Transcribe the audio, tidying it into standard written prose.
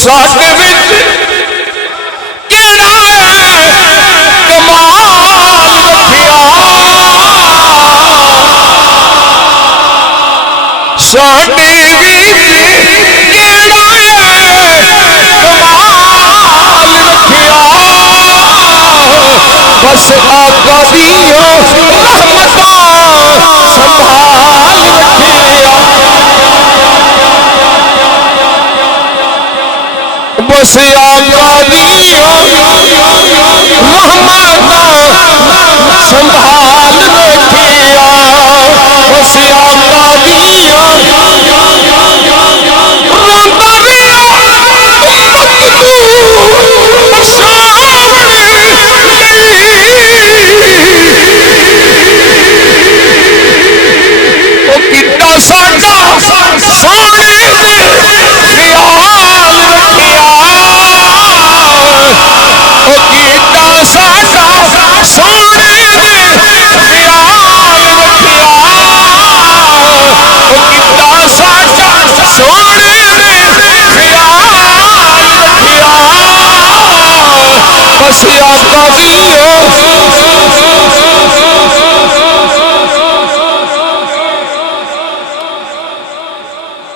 साडे विच केड़ा कमाल रखिया साडे विच केड़ा कमाल रखिया बस आका दियो रहमतां संभाल रखिया बस आका दियो रहमतां संभाल रखिया बस आका दियो साडा सोने ख्याल रखिया ओ कीता साडा सोने ख्याल रखिया ओ कीता साडा सोने ख्याल रखिया बस आका दियो